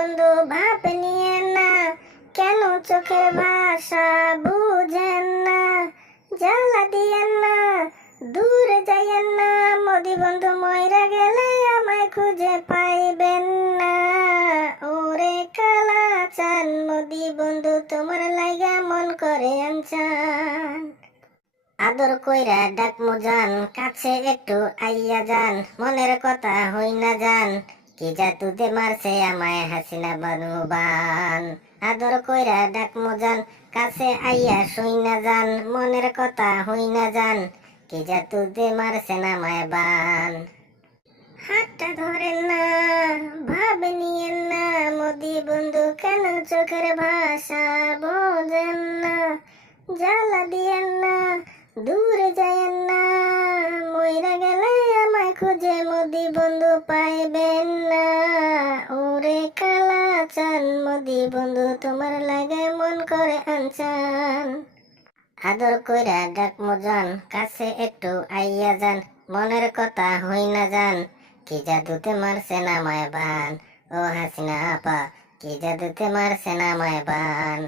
বন্ধু ভাব নিয়ে না। কেন চোখের ভাষা বুঝেন না? জ্বালা দিয়েন না, দূরে যাইয়েন না। মোদি বন্ধু ময়রা গেলে আমায় খুঁজে পাইবেন না। ওরে কালা চান, মোদি বন্ধু, তোমার লাইগা মন করে আনচান আদর কইরা ডাক মুজান কাছে একটু আইয়া যান, মনের কথা হই না যান। কি জাতুতে মারছে আমায় হাসিনা বানুবান? আদর কইরা ডাক মুজান, কাছে আইয়া শুই না যান, মনের কথা হই না যান, কি জাতুতে মারছে আমায় বান? হাতটা ধরেন না, ভাব নিয়েন না, মোদি বন্ধু কেন চোখের ভাষা বোঝেন না জ্বালা দিয়েন না দূরে যায়েন না মইরা গেলে আমায় খুঁজে মোদি বন্ধু পাইবেন না। ওরে কালা চান, মোদি বন্ধু, তোমার লাগে মন করে আনচান। আদর কইরা ডাক মজান কাছে একটু আইয়া যান, মনের কথা হই না যান কি জাদুতে মারছে না মায় বান? ও হাসিনা আপা, কি জাদুতে মারছে না মায় বান?